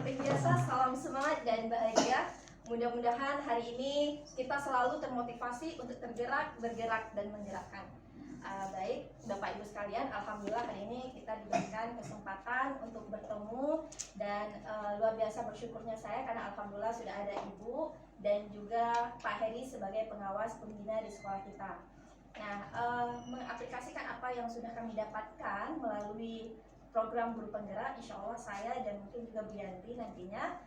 seperti biasa, salam semangat dan bahagia. Mudah-mudahan hari ini kita selalu termotivasi untuk tergerak, bergerak, dan menggerakkan. Baik, Bapak Ibu sekalian, alhamdulillah hari ini kita diberikan kesempatan untuk bertemu dan luar biasa bersyukurnya saya karena alhamdulillah sudah ada Ibu dan juga Pak Heri sebagai pengawas pembina di sekolah kita. Nah, mengaplikasikan apa yang sudah kami dapatkan melalui program guru penggerak, insya Allah saya dan mungkin juga Bu Yanti nantinya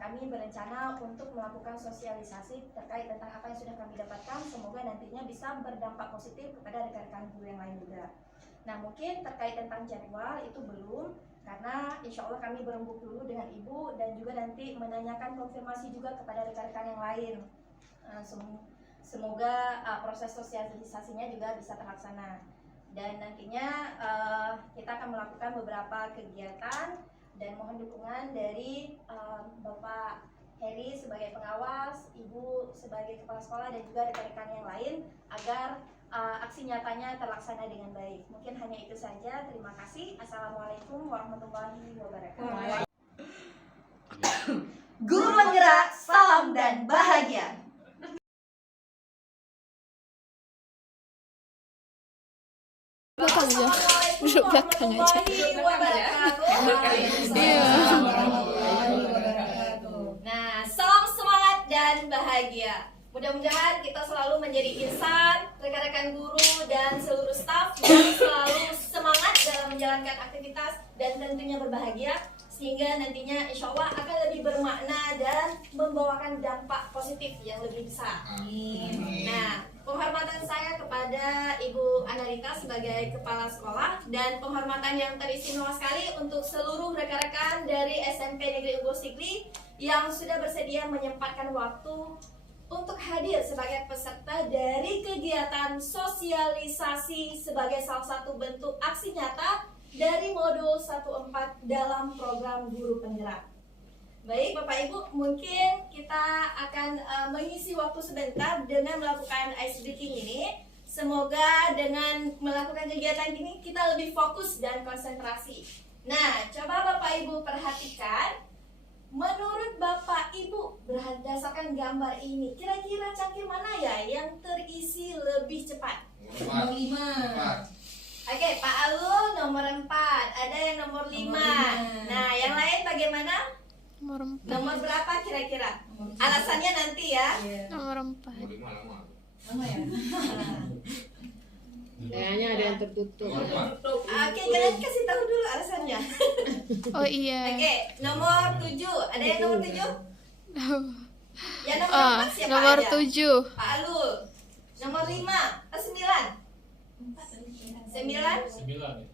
kami berencana untuk melakukan sosialisasi terkait tentang apa yang sudah kami dapatkan. Semoga nantinya bisa berdampak positif kepada rekan-rekan guru yang lain juga. Nah, mungkin terkait tentang jadwal itu belum, karena insya Allah kami berembuk dulu dengan Ibu dan juga nanti menanyakan konfirmasi juga kepada rekan-rekan yang lain. Semoga proses sosialisasinya juga bisa terlaksana. Dan nantinya kita akan melakukan beberapa kegiatan dan mohon dukungan dari Bapak Heri sebagai pengawas, Ibu sebagai kepala sekolah dan juga rekan-rekan yang lain agar aksi nyatanya terlaksana dengan baik. Mungkin hanya itu saja. Terima kasih. Assalamualaikum warahmatullahi wabarakatuh. Guru penggerak, salam dan bahagia. Belakang aja, duduk belakang aja. Iya. Nah, salam semangat dan bahagia. Mudah-mudahan kita selalu menjadi insan, rekan-rekan guru dan seluruh staf yang selalu semangat dalam menjalankan aktivitas dan tentunya berbahagia, sehingga nantinya insya Allah akan lebih bermakna dan membawakan dampak positif yang lebih besar. Nah, penghormatan saya kepada Ibu Analita sebagai kepala sekolah dan penghormatan yang teristimewa sekali untuk seluruh rekan-rekan dari SMP Negeri Unggul Sigli yang sudah bersedia menyempatkan waktu untuk hadir sebagai peserta dari kegiatan sosialisasi sebagai salah satu bentuk aksi nyata dari modul 14 dalam program guru penggerak. Baik Bapak Ibu, mungkin kita akan mengisi waktu sebentar dengan melakukan ice breaking ini. Semoga dengan melakukan kegiatan ini kita lebih fokus dan konsentrasi. Nah, coba Bapak Ibu perhatikan. Menurut Bapak Ibu, berdasarkan gambar ini, kira-kira cangkir mana ya yang terisi lebih cepat? Nomor 5. Oke, Pak Alul nomor 4, ada yang nomor 5. Nah, yang lain bagaimana? Nomor 4. Nomor berapa kira-kira? Alasannya nanti ya. Nomor 4. Lama ya? Kayaknya ada yang tertutup. Oke, kalian kasih tahu dulu alasannya. Oh iya. Oke, nomor 7. Ada yang nomor 7? Ya nomor 4 siapa Nomor aja? 7. Pak Alul. Nomor 5 atau 9? 9? 9.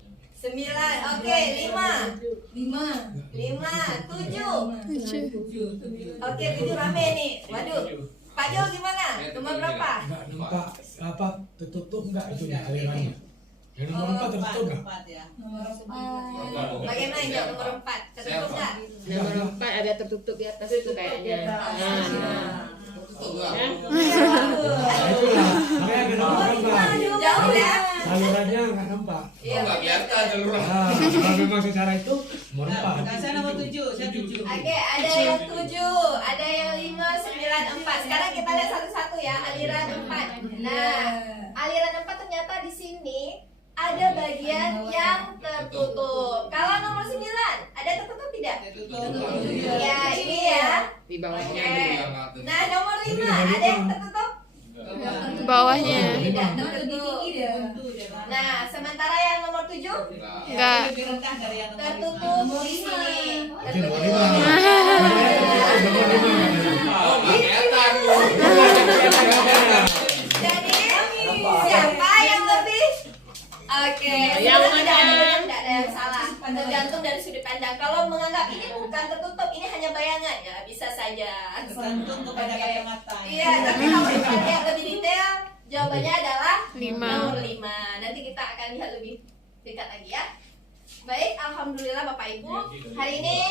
Oke, 5. 7. Oke, 7 rame nih. Waduh. Pak Jo gimana? Nomor berapa? Enggak nampak apa tertutup enggak itu alirannya. Yang nomor 4 tertutup enggak? Bagaimana ini nomor 4? Tertutup enggak? Nomor 4 ada tertutup di atas itu kayaknya. Nah, itulah. Makanya enggak nampak. Jauh ya? Salurannya enggak nampak. Iya. Enggak kelihatan jalurnya. Nah, kalau memang secara itu nomor 4. Saya nomor 7, saya 7. Oke, ada yang 7, ada yang 5, 9, 4. Sekarang kita lihat satu-satu ya, aliran 4. Nah, aliran 4 ternyata di sini ada bagian yang tertutup. Kalau nomor 9, ada tertutup tidak? Ya, ini ya. Di bawahnya. Oke. Nah, nomor 5, ada yang tertutup? Bawahnya. Tidak tertutup. Nah, sementara yang nomor 7 Enggak. Lebih rendah dari yang nomor 5. tertutup di sini. Itu nomor Tertutup. 5. Nomor 5. Oh, enggak kelihatan. Jadi siapa yang lebih? Oke, Yang sebenarnya mana? tidak ada yang salah. Tergantung dari sudut pandang. Kalau menganggap ini bukan tertutup, ini hanya bayangan ya, bisa saja. Tergantung kepada Oke. kacamata. Iya, tapi kalau kita lihat lebih detail, jawabannya adalah 5. nomor 5. Nanti kita akan lihat lebih dekat lagi ya. Baik, alhamdulillah Bapak Ibu. Hari ini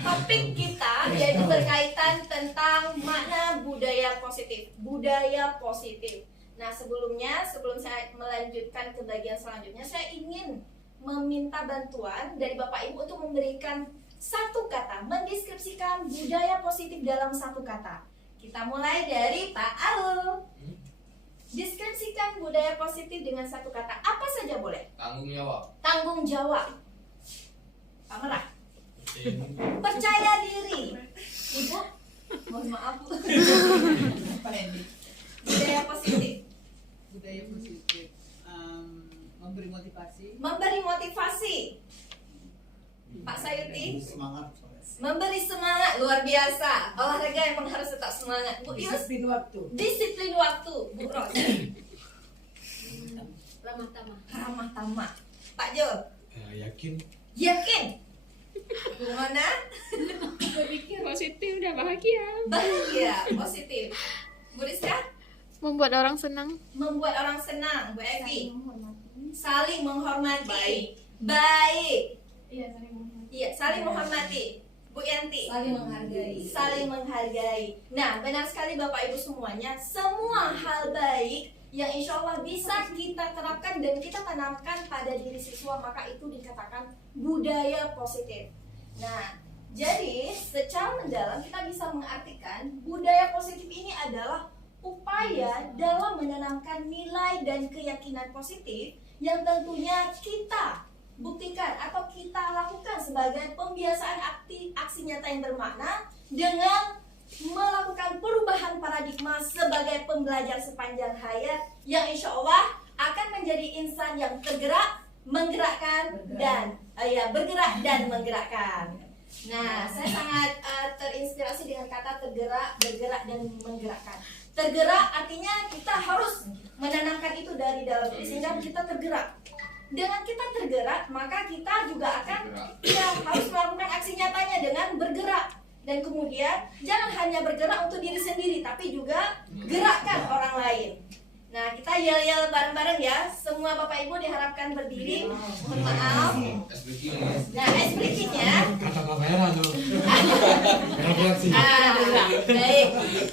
topik kita yaitu berkaitan tentang makna budaya positif. Budaya positif. Nah, sebelum saya melanjutkan ke bagian selanjutnya, saya ingin meminta bantuan dari Bapak Ibu untuk memberikan satu kata, mendeskripsikan budaya positif dalam satu kata. Kita mulai dari Pak Arul. Deskripsikan budaya positif dengan satu kata. Apa saja boleh? Tanggung jawab. Tanggung jawab. Pak Merah. Percaya diri. Ibu, mohon maaf. Apa ini? Budaya positif. Budaya positif. Memberi motivasi. Memberi motivasi. Pak Sayuti. Semangat. Memberi semangat, luar biasa. Olahraga emang harus tetap semangat. Bu Yus, waktu. disiplin waktu. Bu Ros, Ramah tamah. ramah tamah. Pak Jo, Yakin. yakin. Bu Mona, Berpikir positif udah bahagia. bahagia, positif. Bu Rizka, Membuat orang senang. membuat orang senang. Bu Evi, saling menghormati. Baik. Iya, saling menghormati. Bu Yanti, Saling menghargai. saling menghargai. Nah, benar sekali Bapak Ibu semuanya. Semua hal baik yang insya Allah bisa kita terapkan dan kita tanamkan pada diri siswa, maka itu dikatakan budaya positif. Nah, jadi secara mendalam kita bisa mengartikan budaya positif ini adalah upaya dalam menanamkan nilai dan keyakinan positif yang tentunya kita buktikan atau kita lakukan sebagai pembiasaan aksi nyata yang bermakna dengan melakukan perubahan paradigma sebagai pembelajar sepanjang hayat yang insya Allah akan menjadi insan yang tergerak, menggerakkan dan bergerak dan menggerakkan. Nah, saya sangat terinspirasi dengan kata tergerak, bergerak dan menggerakkan. Tergerak artinya kita harus menanamkan itu dari dalam diri sehingga kita tergerak. Dengan kita tergerak, maka kita juga akan harus melakukan aksi nyatanya dengan bergerak. Dan kemudian jangan hanya bergerak untuk diri sendiri, tapi juga gerakkan orang lain. Nah, kita yel-yel bareng-bareng ya. Semua Bapak Ibu diharapkan berdiri. Mohon maaf. Nah, explication-nya. Kata kamera tuh. Referensi. Baik.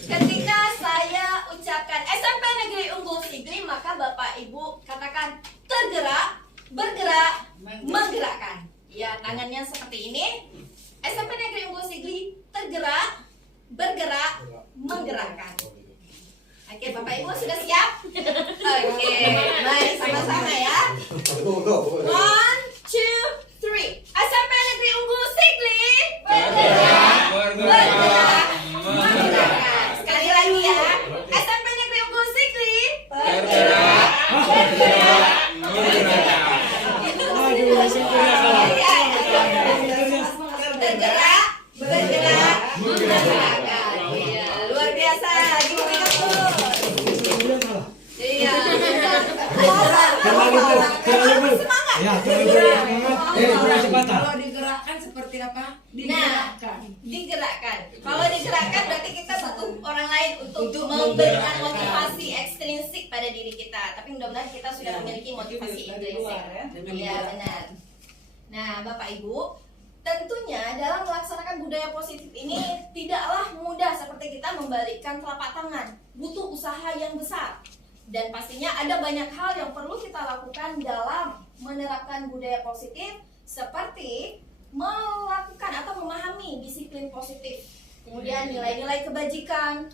Ketika saya ucapkan SMP Negeri Unggul Sigli, maka Bapak Ibu katakan tergerak, bergerak, menggerakkan. Ya, tangannya seperti ini. SMP Negeri Unggul Sigli tergerak, bergerak, menggerakkan. Oke, Bapak Ibu sudah siap? Oke, baik, sama-sama ya. 1, 2, 3. SMP Negeri Unggul Sigli bergerak, bergerak, menggerakkan. Sekali lagi ya. SMP Negeri Unggul Sigli bergerak, bergerak, menggerakkan. Aduh, sempurna salah. Tergerak, bergerak, menggerakkan. Iya, luar biasa. Gimana tuh? Iya. Terlalu Semangat. Ya, terlalu kecepatan. Kalau digerakkan seperti apa? Nah, digerakkan. Kalau digerakkan berarti kita butuh orang lain untuk memberikan motivasi ekstrinsik pada diri kita. Tapi mudah-mudahan kita sudah memiliki motivasi intrinsik. Iya, benar. Nah, Bapak Ibu, tentunya dalam melaksanakan budaya positif ini tidaklah mudah seperti kita membalikkan telapak tangan. Butuh usaha yang besar. Dan pastinya ada banyak hal yang perlu kita lakukan dalam menerapkan budaya positif, seperti melakukan atau memahami disiplin positif, kemudian nilai-nilai kebajikan,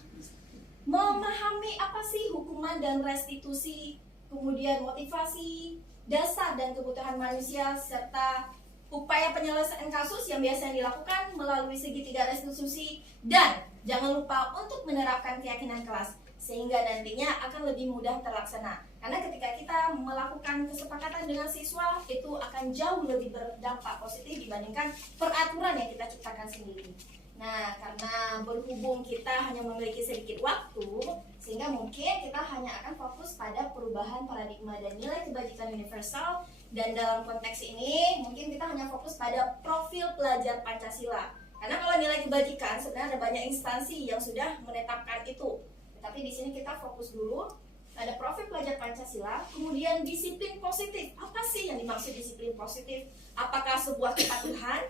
memahami apa sih hukuman dan restitusi, kemudian motivasi, dasar dan kebutuhan manusia, serta upaya penyelesaian kasus yang biasanya dilakukan melalui segitiga restitusi, dan jangan lupa untuk menerapkan keyakinan kelas sehingga nantinya akan lebih mudah terlaksana. Karena ketika kita melakukan kesepakatan dengan siswa, itu akan jauh lebih berdampak positif dibandingkan peraturan yang kita ciptakan sendiri. Nah, karena berhubung kita hanya memiliki sedikit waktu, sehingga mungkin kita hanya akan fokus pada perubahan paradigma dan nilai kebajikan universal. Dan dalam konteks ini, mungkin kita hanya fokus pada profil pelajar Pancasila. Karena kalau nilai kebajikan, sebenarnya ada banyak instansi yang sudah menetapkan itu. Tapi di sini kita fokus dulu ada profil pelajar Pancasila, kemudian disiplin positif. Apa sih yang dimaksud disiplin positif? Apakah sebuah kepatuhan?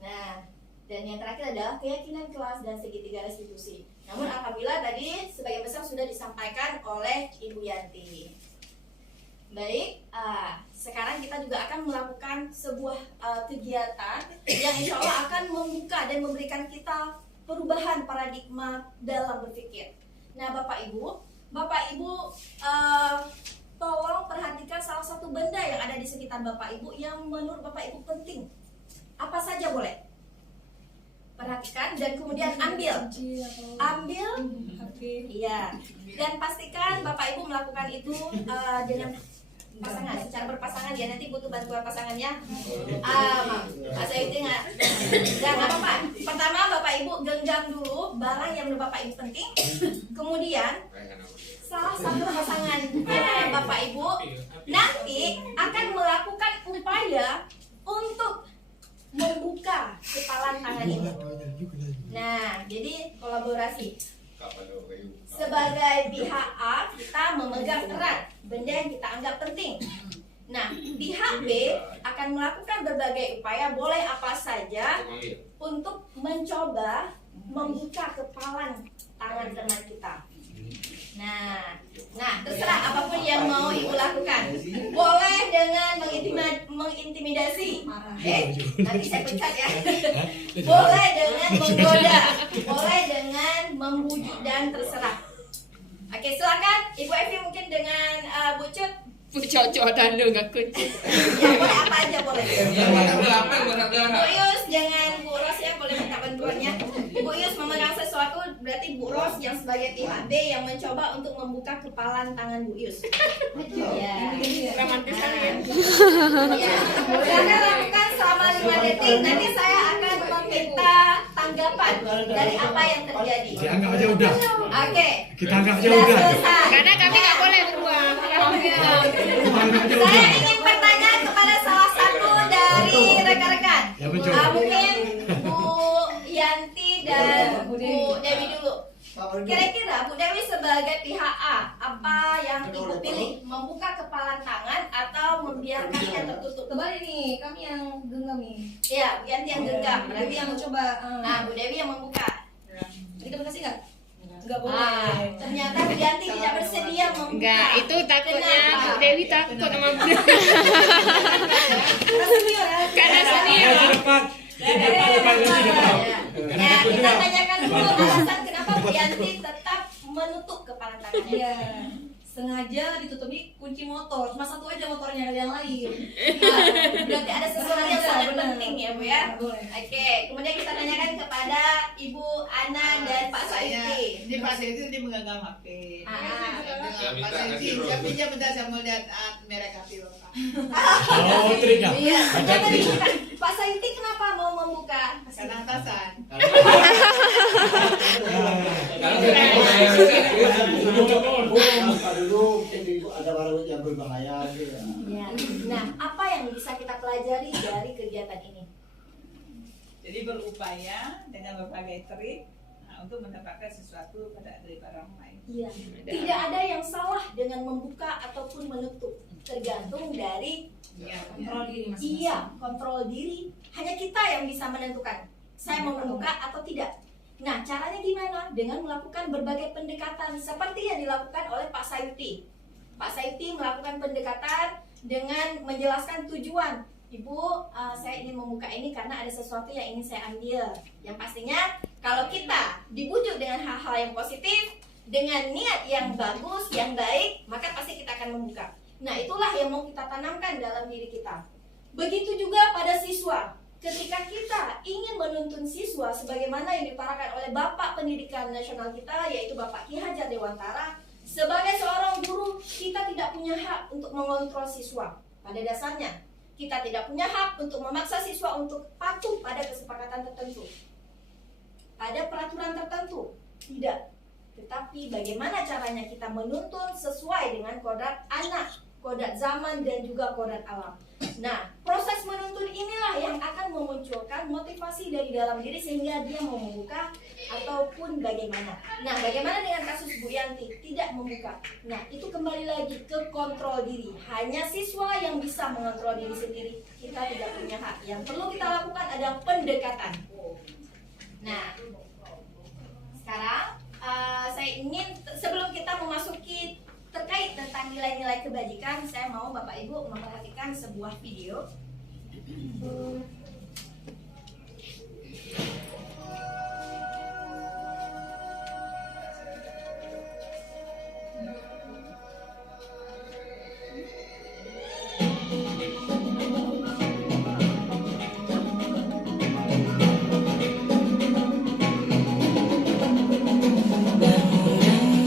Nah, dan yang terakhir adalah keyakinan kelas dan segitiga restitusi. Namun alhamdulillah tadi sebagian besar sudah disampaikan oleh Ibu Yanti. Baik, sekarang kita juga akan melakukan sebuah kegiatan yang insya Allah akan membuka dan memberikan kita perubahan paradigma dalam berpikir. Nah, Bapak Ibu, tolong perhatikan salah satu benda yang ada di sekitar Bapak Ibu yang menurut Bapak Ibu penting. Apa saja boleh? Perhatikan dan kemudian ambil, iya. Dan pastikan Bapak Ibu melakukan itu dengan pasangan, secara berpasangan ya, nanti butuh bantuan pasangannya. Saya itu nggak apa-apa. Pertama Bapak Ibu genggam dulu barang yang menurut Bapak Ibu penting, kemudian salah satu pasangan Bapak Ibu nanti akan melakukan upaya untuk membuka kepalan tangan ini. Nah, jadi kolaborasi. Sebagai pihak A, kita memegang erat benda yang kita anggap penting. Nah, pihak B akan melakukan berbagai upaya, boleh apa saja, untuk mencoba membuka kepalan tangan teman kita. Nah, terserah apapun yang mau Ibu lakukan. Boleh dengan mengintimidasi. Nanti saya pecat ya. Boleh dengan menggoda, boleh dengan membujuk, dan terserah. Oke, silakan Ibu Evi mungkin dengan Bu Cut. Bu cocok dan lu gak kunci. Ya, boleh apa aja boleh. Iya, Bu Yus dengan Bu Ros ya, boleh minta bantuannya. Bu Yus memegang sesuatu, berarti Bu Ros yang sebagai pihak B yang mencoba untuk membuka kepalan tangan Bu Yus. Ya. Romantis ya. Ya. Silakan lakukan selama 5 detik. Nanti saya akan meminta tanggapan dari apa yang terjadi. Dianggap aja udah. Oke. Kita anggap aja Sudah udah. selesai. Karena kami gak boleh berdua. Kita anggap aja Saya udah. ingin bertanya kepada salah satu dari rekan-rekan. Ya, mencoba. Mungkin Bu Yanti dan Bu Dewi dulu. Kira-kira Bu Dewi sebagai pihak A, apa yang Ibu pilih? Membuka kepalan tangan atau membiarkannya tertutup? Kembali nih, kami yang genggam nih. Iya, Bu Yanti yang genggam. Dewi Berarti yang yang mencoba. Nah, Bu Dewi yang membuka. Kita berkasih nggak? Nggak boleh. Ternyata Bu Yanti tidak bersedia membuka. Enggak, itu takutnya Kenapa? Bu Dewi takut sama Bu Dewi. Karena senior ya. Karena senior. Di depan. Di depan lagi di depan. Karena Ya, aku kita juga. tanyakan dulu alasan kenapa Bu Yanti tetap menutup kepala tangannya. Iya. Sengaja ditutupi kunci motor, cuma satu aja motornya, ada yang lain. Berarti ada sesuatu yang sangat Benar. penting ya Bu ya. Boleh. Oke, kemudian kita tanyakan kepada Ibu Ana dan Pak Saidi. Ini Pak Saidi dia menggenggam HP. Pak Saidi, tapi dia bentar saya mau lihat merek HP Bapak. Oh, trik ya. Iya, Ada jangan trik. dibuka. Pak Saidi kenapa mau membuka? Karena atasan. Dulu ada barang yang berbahaya gitu ya. Ya. Nah, apa yang bisa kita pelajari dari kegiatan ini? Jadi berupaya dengan berbagai trik untuk mendapatkan sesuatu dari orang lain. Iya. Tidak ada yang salah dengan membuka ataupun menutup, tergantung dari Kontrol diri masing-masing. iya, kontrol diri. Hanya kita yang bisa menentukan saya mau membuka atau tidak. Nah, caranya gimana? Dengan melakukan berbagai pendekatan seperti yang dilakukan oleh Pak Sayuti. Pak Sayuti melakukan pendekatan dengan menjelaskan tujuan. Ibu, saya ingin membuka ini karena ada sesuatu yang ingin saya ambil. Yang pastinya kalau kita dibujuk dengan hal-hal yang positif, dengan niat yang bagus, yang baik, maka pasti kita akan membuka. Nah, itulah yang mau kita tanamkan dalam diri kita. Begitu juga pada siswa. Ketika kita ingin menuntun siswa sebagaimana yang diutarakan oleh Bapak Pendidikan Nasional kita, yaitu Bapak Ki Hajar Dewantara, sebagai seorang guru, kita tidak punya hak untuk mengontrol siswa. Pada dasarnya, kita tidak punya hak untuk memaksa siswa untuk patuh pada kesepakatan tertentu, pada peraturan tertentu. Tidak. Tetapi bagaimana caranya kita menuntun sesuai dengan kodrat anak, kodrat zaman, dan juga kodrat alam. Nah, proses menuntun inilah yang akan memunculkan motivasi dari dalam diri sehingga dia mau membuka ataupun bagaimana. Nah, bagaimana dengan kasus Bu Yanti? Tidak membuka. Nah, itu kembali lagi ke kontrol diri. Hanya siswa yang bisa mengontrol diri sendiri. Kita tidak punya hak. Yang perlu kita lakukan adalah pendekatan. Nah, sekarang saya ingin sebelum kita memasuki terkait tentang nilai-nilai kebajikan, saya mau Bapak Ibu memperhatikan sebuah video.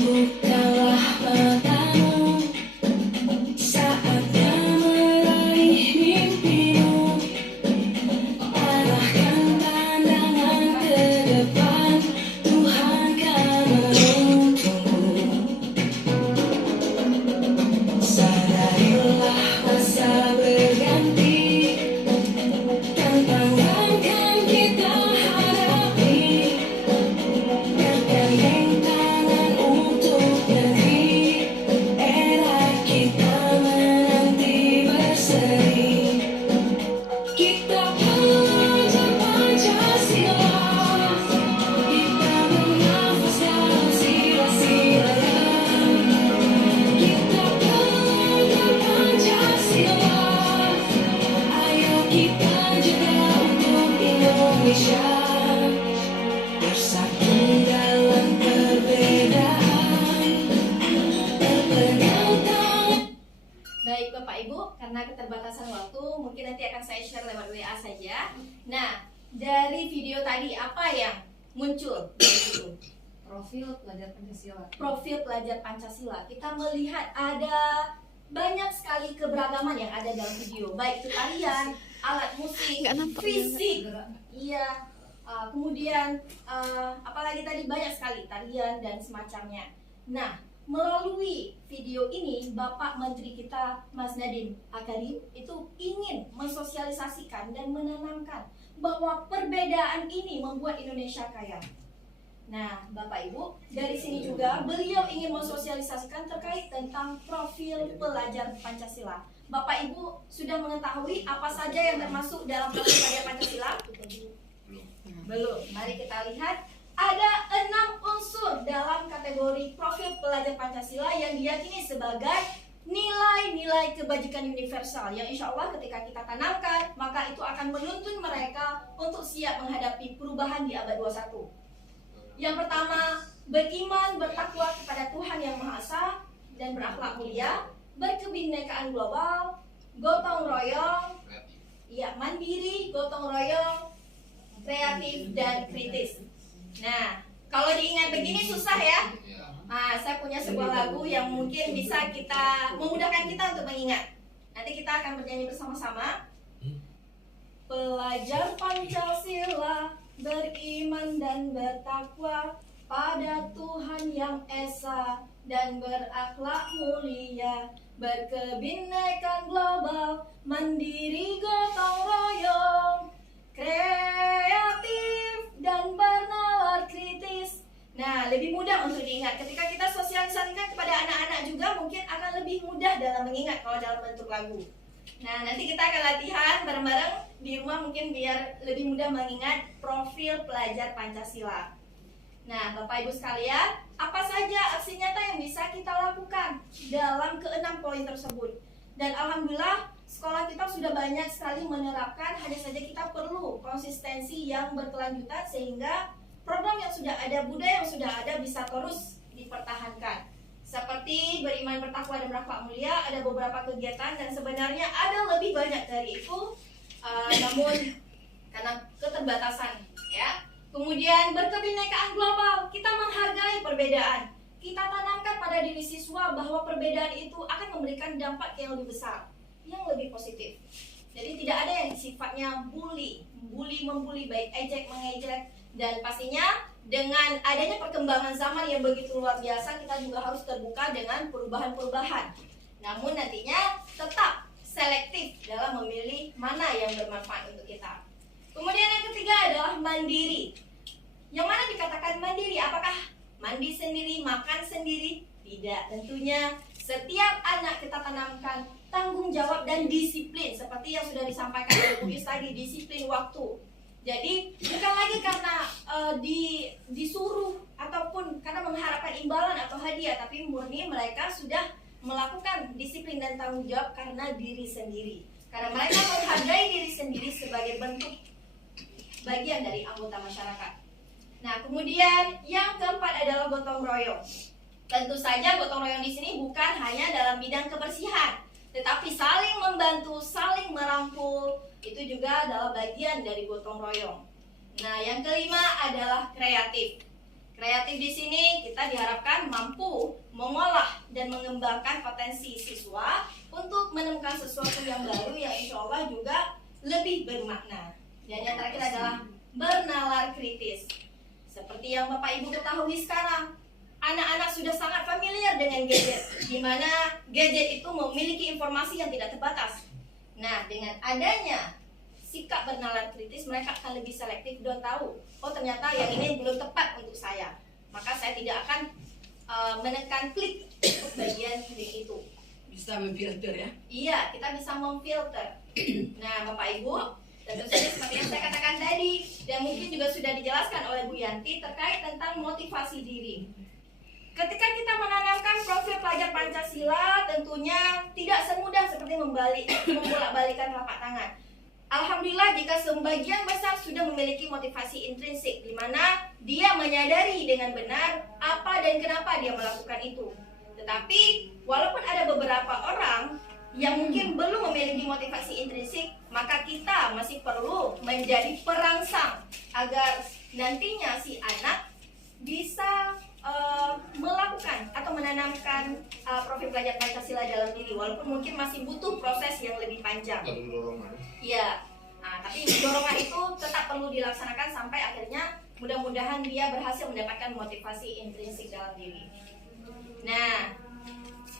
Bukalah matamu, saatnya meraih mimpimu. Arahkan pandangan ke depan, Tuhan kan menuntunmu. Sadarilah masa berganti, tantangan kan kita hadapi. Bergandeng tangan untuk negeri, era kita menanti berseri. Kita pelajar Pancasila, kita bernafas dalam sila-silanya. Kita pelajar Pancasila, ayo kita jaga untuk Indonesia. Bersatu dalam perbedaan, berpegang tangan. Baik Bapak Ibu, karena keterbatasan waktu, mungkin nanti akan saya share lewat WA saja. Nah, dari video tadi apa yang muncul dari itu? Profil pelajar Pancasila. Profil pelajar Pancasila. Kita melihat ada banyak sekali keberagaman yang ada dalam video, baik itu tarian, alat musik, Nggak nampak. fisik, iya, kemudian apalagi tadi banyak sekali tarian dan semacamnya. Nah, melalui video ini Bapak Menteri kita Mas Nadiem Akarim itu ingin mensosialisasikan dan menanamkan bahwa perbedaan ini membuat Indonesia kaya. Nah, Bapak Ibu, dari sini juga beliau ingin mensosialisasikan terkait tentang profil pelajar Pancasila. Bapak Ibu sudah mengetahui apa saja yang termasuk dalam profil pelajar Pancasila? Belum. Mari kita lihat. Ada 6 unsur dalam kategori profil pelajar Pancasila yang diyakini sebagai nilai-nilai kebajikan universal yang insya Allah ketika kita tanamkan, maka itu akan menuntun mereka untuk siap menghadapi perubahan di abad 21. Yang pertama, beriman bertakwa kepada Tuhan Yang Maha Esa dan berakhlak mulia, berkebinekaan global, gotong royong, ya mandiri, gotong royong, kreatif dan kritis. Nah, kalau diingat begini susah ya. Nah, saya punya sebuah lagu yang mungkin bisa memudahkan kita untuk mengingat. Nanti kita akan bernyanyi bersama-sama. Pelajar Pancasila beriman dan bertakwa pada Tuhan Yang Esa dan berakhlak mulia, berkebinekaan global, mandiri gotong royong, kreatif dan bernalar kritis. Nah, lebih mudah untuk diingat. Ketika kita sosialisasikan kepada anak-anak juga mungkin akan lebih mudah dalam mengingat kalau dalam bentuk lagu. Nah, nanti kita akan latihan bareng-bareng di rumah mungkin biar lebih mudah mengingat profil pelajar Pancasila. Nah, Bapak Ibu sekalian, apa saja aksi nyata yang bisa kita lakukan dalam ke-6 poin tersebut? Dan alhamdulillah sekolah kita sudah banyak sekali menerapkan, hanya saja kita perlu konsistensi yang berkelanjutan sehingga program yang sudah ada, budaya yang sudah ada bisa terus dipertahankan. Seperti beriman, bertakwa, dan berakhlak mulia, ada beberapa kegiatan dan sebenarnya ada lebih banyak dari itu, namun karena keterbatasan, ya. Kemudian berkebinekaan global, kita menghargai perbedaan. Kita tanamkan pada diri siswa bahwa perbedaan itu akan memberikan dampak yang lebih besar, yang lebih positif. Jadi tidak ada yang sifatnya membuli, baik ejek, mengejek. Dan pastinya dengan adanya perkembangan zaman yang begitu luar biasa, kita juga harus terbuka dengan perubahan-perubahan. Namun nantinya tetap selektif dalam memilih mana yang bermanfaat untuk kita. Kemudian yang ketiga adalah mandiri. Yang mana dikatakan mandiri? Apakah mandi sendiri, makan sendiri? Tidak, tentunya setiap anak kita tanamkan tanggung jawab dan disiplin. Seperti yang sudah disampaikan oleh Bu Is tadi, disiplin waktu. Jadi bukan lagi karena disuruh ataupun karena mengharapkan imbalan atau hadiah, tapi murni mereka sudah melakukan disiplin dan tanggung jawab karena diri sendiri. Karena mereka menghargai diri sendiri sebagai bentuk bagian dari anggota masyarakat. Nah, kemudian yang keempat adalah gotong royong. Tentu saja gotong royong di sini bukan hanya dalam bidang kebersihan, tetapi saling membantu, saling merangkul, itu juga adalah bagian dari gotong royong. Nah, yang kelima adalah kreatif. Kreatif di sini kita diharapkan mampu mengolah dan mengembangkan potensi siswa untuk menemukan sesuatu yang baru yang insya Allah juga lebih bermakna. Dan yang terakhir adalah bernalar kritis. Seperti yang Bapak Ibu ketahui sekarang, anak-anak sudah sangat familiar dengan gadget, di mana gadget itu memiliki informasi yang tidak terbatas. Nah, dengan adanya sikap bernalar kritis, mereka akan lebih selektif dan tahu, oh ternyata yang ini belum tepat untuk saya, maka saya tidak akan menekan klik untuk bagian link itu. Bisa memfilter ya? Iya, kita bisa memfilter. Nah, Bapak Ibu, tentu saja seperti yang saya katakan tadi, dan mungkin juga sudah dijelaskan oleh Bu Yanti terkait tentang motivasi diri. Ketika kita menanamkan profil pelajar Pancasila, tentunya tidak semudah seperti membolak-balikan telapak tangan. Alhamdulillah jika sebagian besar sudah memiliki motivasi intrinsik, di mana dia menyadari dengan benar apa dan kenapa dia melakukan itu. Tetapi walaupun ada beberapa orang yang mungkin belum memiliki motivasi intrinsik, maka kita masih perlu menjadi perangsang agar nantinya si anak bisa melakukan atau menanamkan profil pelajar Pancasila dalam diri, walaupun mungkin masih butuh proses yang lebih panjang. Iya, tapi dorongan itu tetap perlu dilaksanakan sampai akhirnya mudah-mudahan dia berhasil mendapatkan motivasi intrinsik dalam diri. Nah,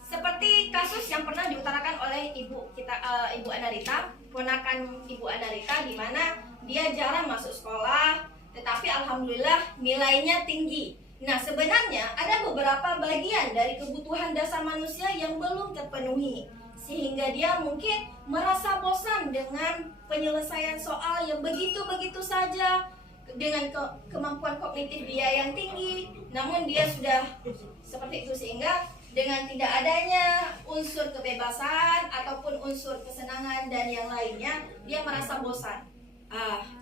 seperti kasus yang pernah diutarakan oleh Ibu Anarita, ponakan Ibu Anarita, di mana dia jarang masuk sekolah, tetapi alhamdulillah nilainya tinggi. Nah, sebenarnya ada beberapa bagian dari kebutuhan dasar manusia yang belum terpenuhi, sehingga dia mungkin merasa bosan dengan penyelesaian soal yang begitu-begitu saja, dengan kemampuan kognitif dia yang tinggi, namun dia sudah seperti itu, sehingga dengan tidak adanya unsur kebebasan ataupun unsur kesenangan dan yang lainnya, dia merasa bosan.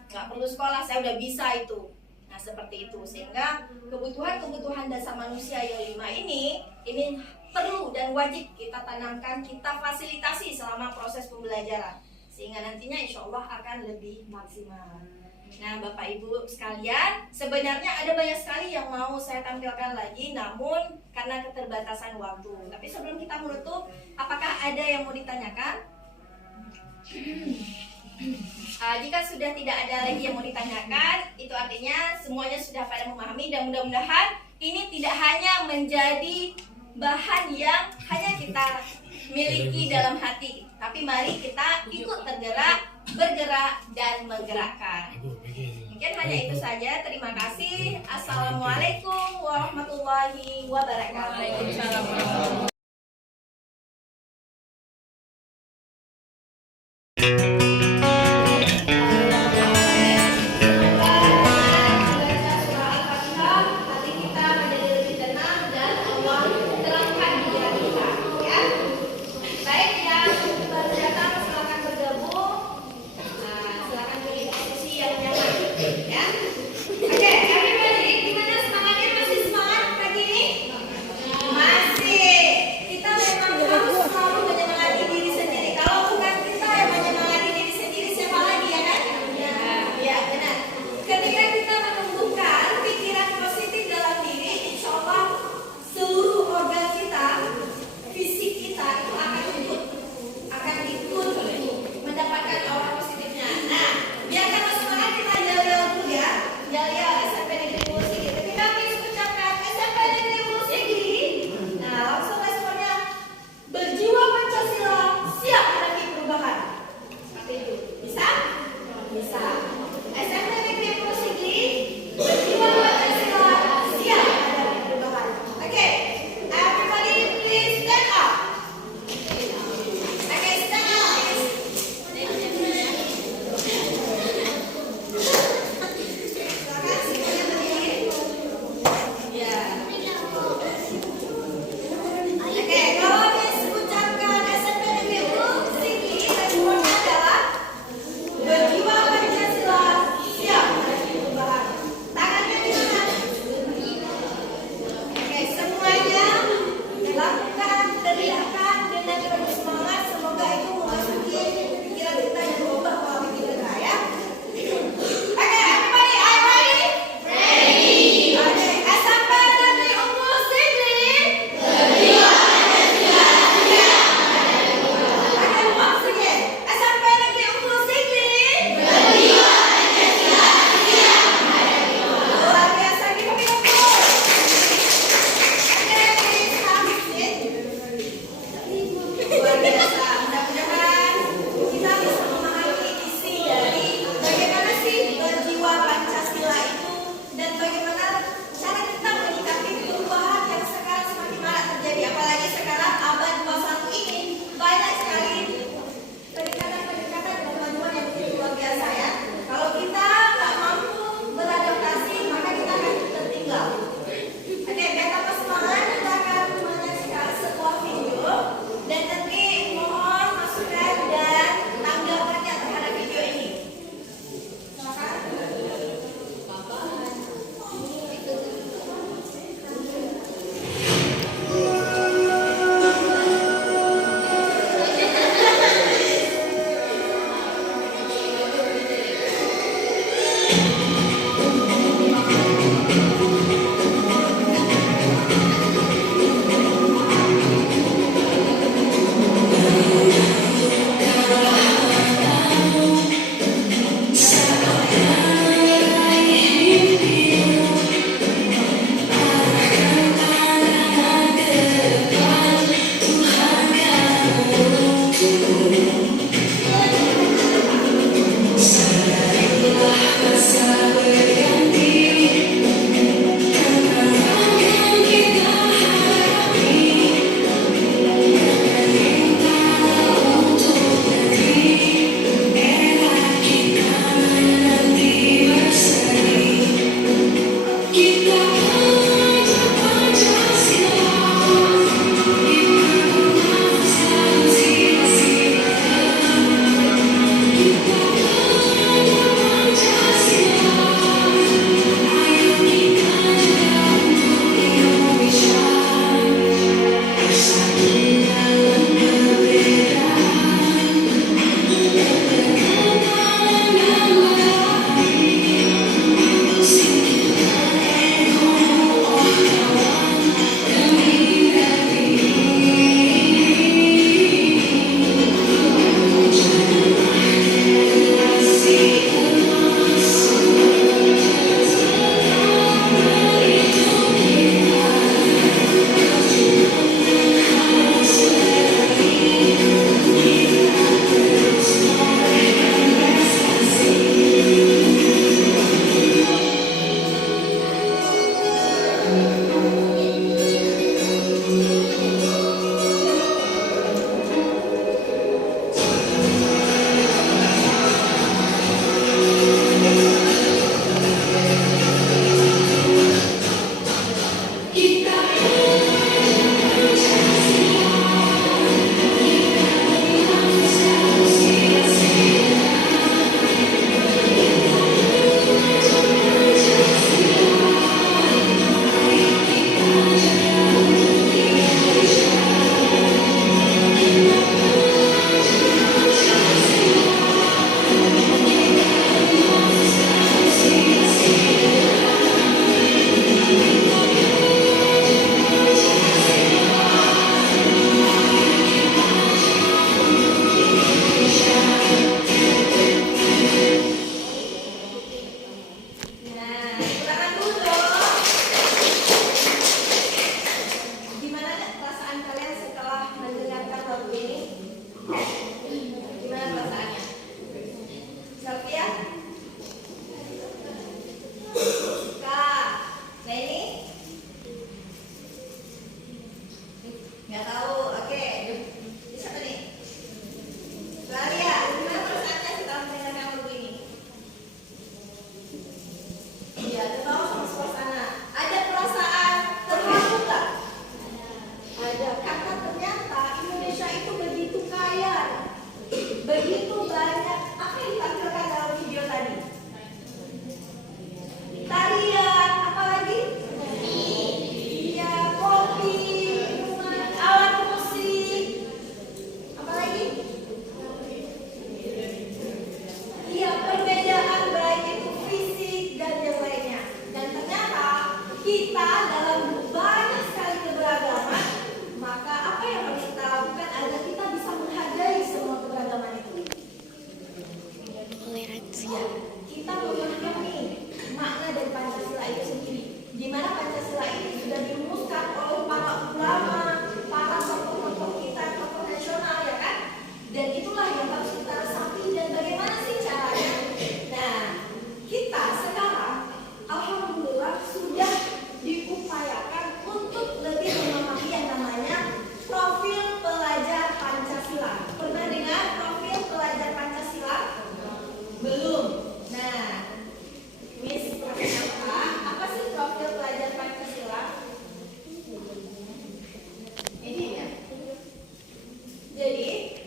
Nggak perlu sekolah, saya udah bisa itu. Nah, seperti itu, sehingga kebutuhan-kebutuhan dasar manusia yang 5 ini perlu dan wajib kita tanamkan, kita fasilitasi selama proses pembelajaran, sehingga nantinya insya Allah akan lebih maksimal. Nah, Bapak Ibu sekalian, sebenarnya ada banyak sekali yang mau saya tampilkan lagi, namun karena keterbatasan waktu. Tapi sebelum kita menutup, apakah ada yang mau ditanyakan? Jika sudah tidak ada lagi yang mau ditanyakan, itu artinya semuanya sudah pada memahami, dan mudah-mudahan ini tidak hanya menjadi bahan yang hanya kita miliki dalam hati, tapi mari kita ikut bergerak dan menggerakkan. Mungkin hanya itu saja. Terima kasih. Assalamualaikum warahmatullahi wabarakatuh. Oke, everybody, gimana semangatnya? Masih semangat pagi ini? Masih.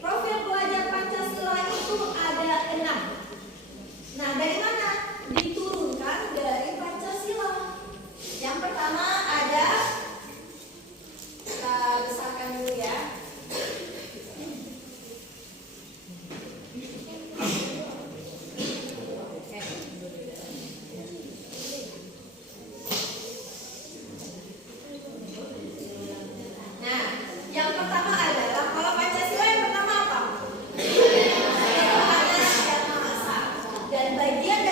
Profil pelajar Pancasila itu ada 6. Nah, dari mana? Diturunkan dari Pancasila. Yang pertama ada, kita besarkan dulu ya. Nah, yang pertama adalah kalau Pancasila yang pertama apa? Sederhana dan Maha Esa. Dan bagian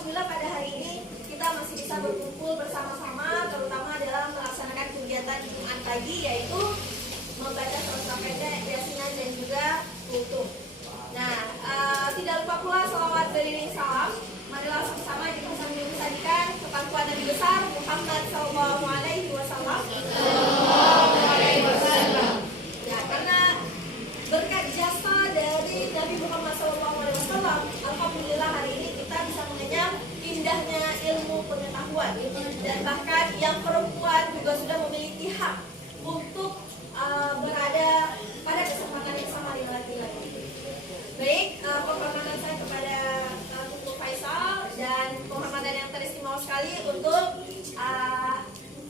alhamdulillah pada hari ini kita masih bisa berkumpul bersama-sama, terutama dalam melaksanakan kegiatan Jumat pagi, yaitu membaca surat pendek, yasinan dan juga kultum. Nah, tidak lupa pula salawat beriring salam. Marilah sama-sama kita sambil mensajikan kepangkuan Nabi besar Muhammad Sallallahu Alaihi Wasallam. Ya, karena berkat jasa dari Nabi Muhammad Sallallahu Alaihi Wasallam, alhamdulillah hari ini kita bisa mengenyam indahnya ilmu pengetahuan, dan bahkan yang perempuan juga sudah memiliki hak untuk berada pada kesempatan yang sama dengan laki-laki. Baik, penghormatan saya kepada Tutu Faisal dan penghormatan yang teristimewa sekali untuk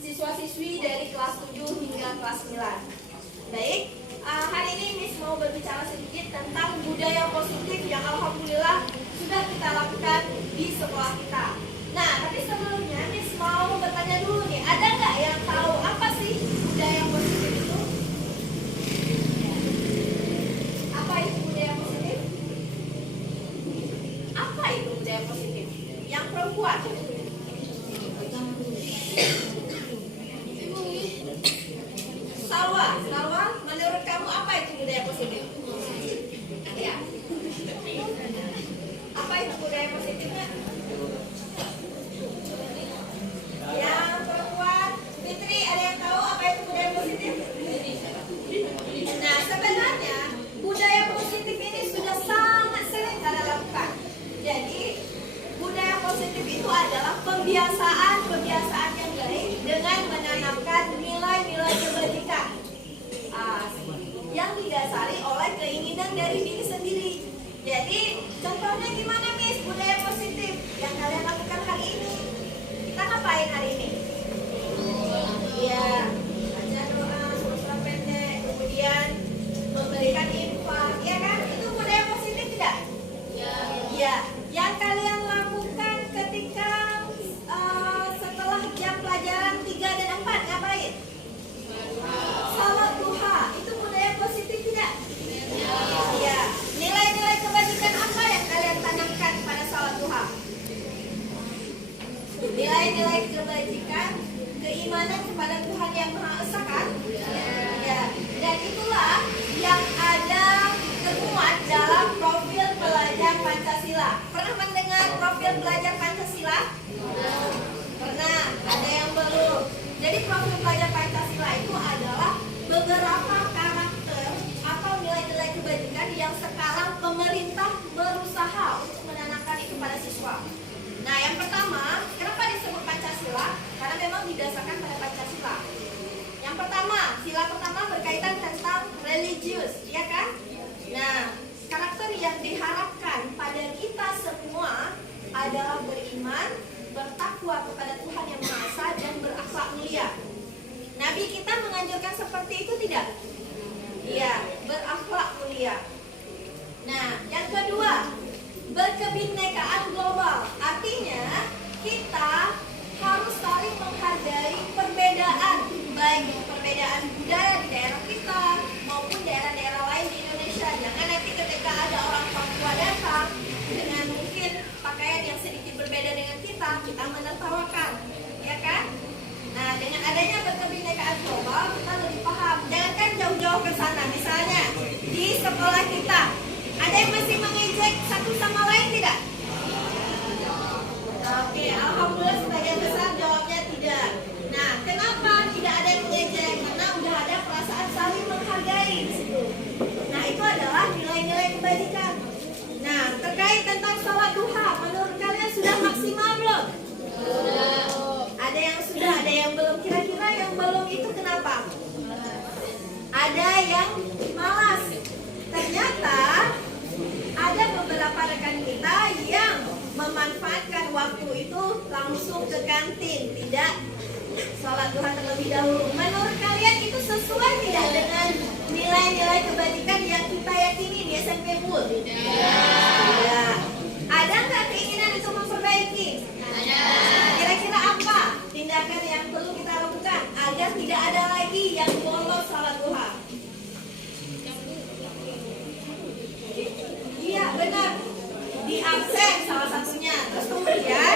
siswa-siswi dari kelas 7 hingga kelas 9. Baik, hari ini Miss mau berbicara sedikit tentang budaya positif yang alhamdulillah sudah kita lakukan di sekolah kita. Nah, tapi sebelumnya Miss mau bertanya dulu nih, ada nggak yang tahu apa sih budaya positif itu? Apa itu budaya positif? Apa itu budaya positif? Yang perempuan. Salwa, menurut kamu apa itu budaya positif? Ya. Apa itu budaya positifnya? Yang perempuan, Fitri, ada yang tahu apa itu budaya positif? Nah, sebenarnya budaya positif ini sudah sangat sering kita lakukan. Jadi, budaya positif itu adalah kebiasaan yang baik dengan menanamkan nilai-nilai kebajikan yang didasari oleh keinginan dari diri sendiri. Jadi, contohnya gimana, Miss, budaya positif yang kalian lakukan hari ini? Kita ngapain hari ini? Ya, baca doa, surat pendek, kemudian memberikan infak, ya kan? Itu budaya positif tidak? Ya. Yang kalian lakukan ketika setelah jam pelajaran 3 dan 4 ngapain? Salat duha, itu budaya positif tidak? Ya. Nilai-nilai kebajikan apa yang kalian tanamkan pada salat duha? Nilai-nilai kebajikan, keimanan kepada Tuhan yang Maha Esa kan? Ya. Dan itulah yang ada termuat dalam profil pelajar Pancasila. Pernah mendengar profil pelajar Pancasila? Pernah, ada yang belum. Jadi profil pelajar Pancasila itu adalah beberapa karakter atau nilai-nilai kebajikan yang sekarang pemerintah berusaha untuk menanamkan itu pada siswa. Nah, yang pertama, kenapa disebut Pancasila? Karena memang didasarkan pada Pancasila. Yang pertama, sila pertama berkaitan tentang religius, ya kan? Nah, karakter yang diharapkan pada kita semua adalah beriman, bertakwa kepada Tuhan yang Maha Esa, dan berakhlak mulia. Nabi kita menganjurkan seperti itu tidak? Iya, berakhlak mulia. Nah, yang kedua, berkebinekaan global. Artinya, kita harus saling menghargai perbedaan, baik perbedaan budaya di daerah kita maupun daerah-daerah lain di Indonesia. Jangan nanti ketika ada orang Papua datang dengan mungkin pakaian yang sedikit berbeda dengan kita menertawakan, ya kan? Nah, dengan adanya berkebinekaan global, kita lebih paham. Jangankan jauh-jauh ke sana, misalnya di sekolah kita, ada yang masih mengejek satu sama lain tidak? Oke, alhamdulillah sebagian besar jawabnya tidak. Nah, kenapa tidak ada yang mengejek? Karena udah ada perasaan saling menghargai di situ. Nah, itu adalah nilai-nilai kebajikan. Nah, terkait tentang sholat duha, menurut kalian sudah maksimal belum? Ada yang sudah, ada yang belum. Kira-kira yang belum itu kenapa? Ada yang malas. Ternyata ada beberapa rekan kita yang memanfaatkan waktu itu langsung ke kantin, tidak sholat duha terlebih dahulu. Menurut kalian itu sesuai tidak dengan nilai-nilai kebajikan yang kita yakini di SMP Mul? Ya. Ada nggak keinginan untuk memperbaiki? Ada. Kira-kira apa tindakan yang perlu kita lakukan agar tidak ada lagi yang bolos sholat duha? Iya, benar. Di absen salah satunya. Terus kemudian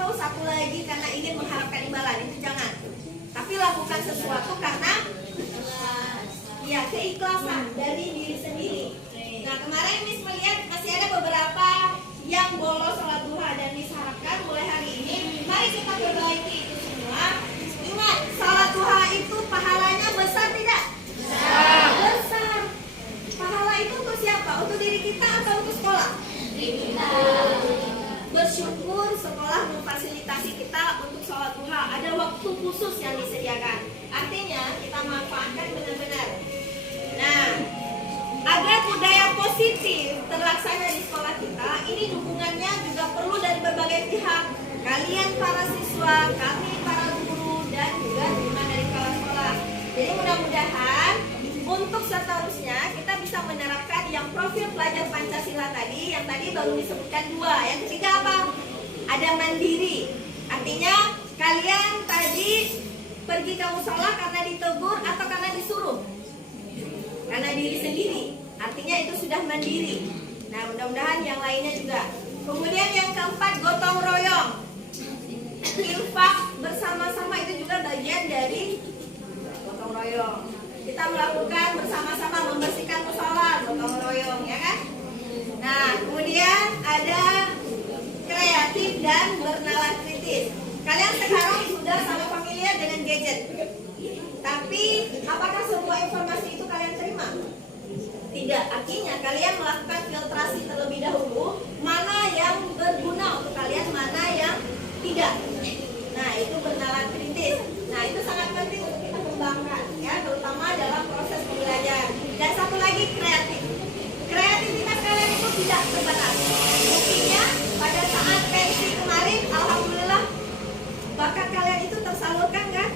atau satu lagi karena ingin mengharapkan imbalan, itu jangan. Tapi lakukan sesuatu karena ya keikhlasan dari diri sendiri. Nah, kemarin Miss melihat masih ada beberapa yang bolos sholat duha, dan Miss harapkan mulai hari ini mari kita perbaiki itu semua. Ingat, sholat duha itu pahalanya besar tidak? Besar. Pahala itu untuk siapa? Untuk diri kita atau untuk sekolah? Diri kita. Bersyukur sekolah memfasilitasi kita untuk sholat duha. Ada waktu khusus yang disediakan. Artinya kita manfaatkan benar-benar. Nah, agar budaya positif terlaksana di sekolah kita, ini dukungannya juga perlu dari berbagai pihak. Kalian para siswa, kami para guru, dan juga dukungan dari kepala sekolah. Jadi mudah-mudahan untuk seterusnya kita bisa menerapkan yang profil pelajar Pancasila tadi, yang tadi baru disebutkan 2. Yang ketiga apa? Ada mandiri. Artinya kalian tadi pergi ke musola karena ditegur atau karena disuruh? Karena diri sendiri. Artinya itu sudah mandiri. Nah, mudah-mudahan yang lainnya juga. Kemudian yang keempat, gotong royong. Infak bersama-sama itu juga bagian dari gotong royong. Kita melakukan bersama-sama membersihkan musola, gotong royong, ya kan? Nah, kemudian ada kreatif dan bernalar kritis. Kalian sekarang sudah sangat familiar dengan gadget. Tapi apakah semua informasi itu kalian terima? Tidak. Artinya kalian melakukan filtrasi terlebih dahulu, mana yang berguna untuk kalian, mana yang tidak. Nah, itu bernalar kritis. Nah, itu sangat penting untuk kita kembangkan, ya, terutama dalam proses belajar. Dan satu lagi, kreatif. Kreativitas kalian itu tidak terbatas. Buktinya pada saat pensi kemarin, alhamdulillah bakat kalian itu tersalurkan kan?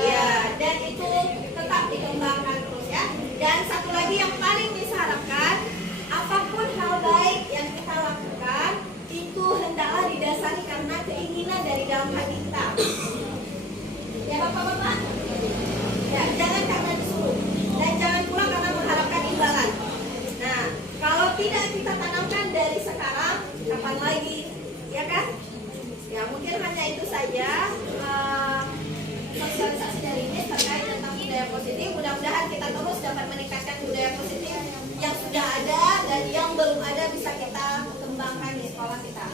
Ya, dan itu tetap dikembangkan terus, ya. Dan satu lagi yang paling diharapkan, apapun hal baik yang kita lakukan itu hendaklah didasari karena keinginan dari dalam hati kita. Ya Bapak-bapak? Ya, jangan karena disuruh. Dan jangan pula karena mengharapkan imbalan. Nah, kalau tidak kita tanamkan dari sekarang, kapan lagi? Ya kan? Ya, mungkin hanya itu saja sosialisasi dari ini terkait tentang budaya positif. Mudah-mudahan kita terus dapat meningkatkan budaya positif yang sudah ada dan yang belum ada bisa kita kembangkan di sekolah kita.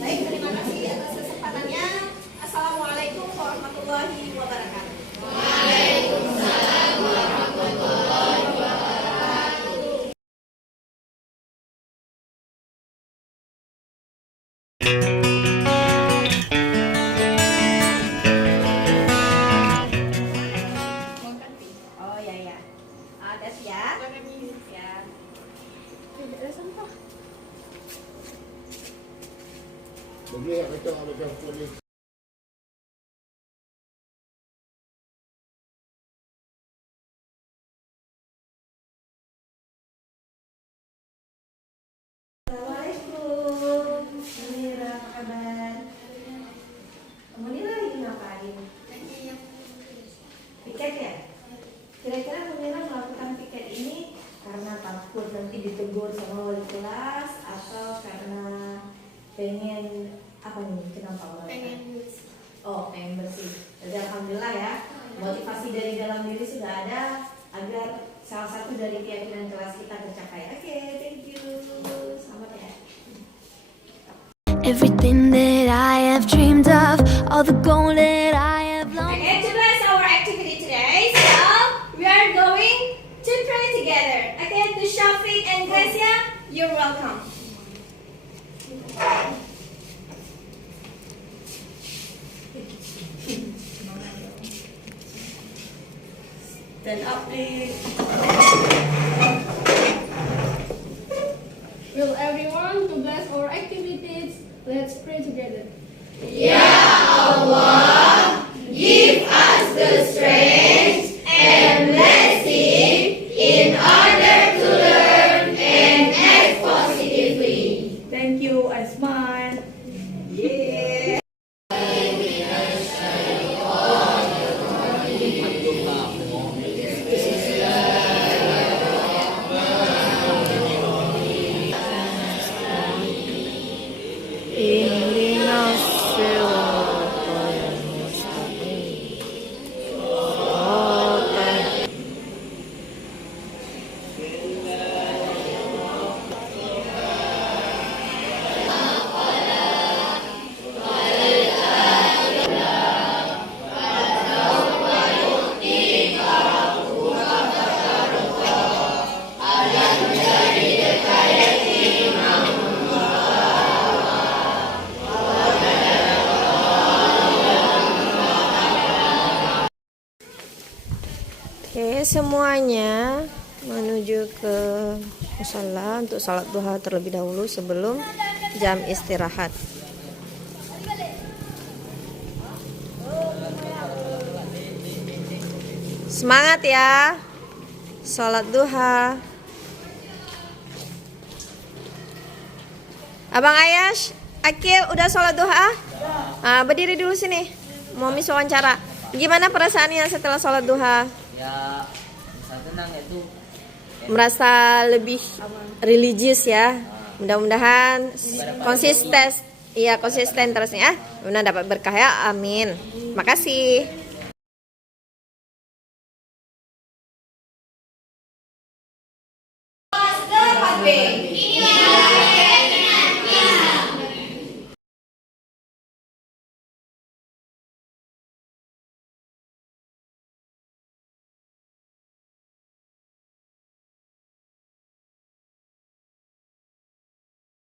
Baik, terima kasih atas kesempatannya. Assalamualaikum warahmatullahi wabarakatuh. Waalaikumsalam warahmatullahi wabarakatuh. Oh ya ya. Ada siap? Siap. Tidak ada sampah. Boleh ya betul macam boleh. Assalamualaikum. Mira, apa kabar? Kamu ini lagi ngapain? Piket ya? Kira-kira Munira melakukan piket ini karena takut nanti ditegur sama wali kelas atau karena pengen apa nih? Kenapa melakukan? Pengen bersih. Jadi alhamdulillah ya, motivasi dari dalam diri sudah ada agar salah satu dari keyakinan kelas kita tercapai. Oke, thank you. Selamat ya. Everything that I have dreamed of, all the goal that I have longed Okay, today's our activity today. So we are going to pray together. Okay, to Shafiq and Gracia, you're welcome. Stand up, please. Will everyone to bless our activities? Let's pray together. Thank you, I smile. Yeah. Ihdinas Oke, semuanya menuju ke musala untuk salat duha terlebih dahulu sebelum jam istirahat. Semangat ya, salat duha. Abang Ayash, Akil udah salat duha? Berdiri dulu sini, Mami wawancara. Gimana perasaannya setelah salat duha? Ya bisa tenang itu, Merasa lebih religius ya. Mudah-mudahan konsisten terus ya. Mudah dapat berkah ya. Amin. Makasih.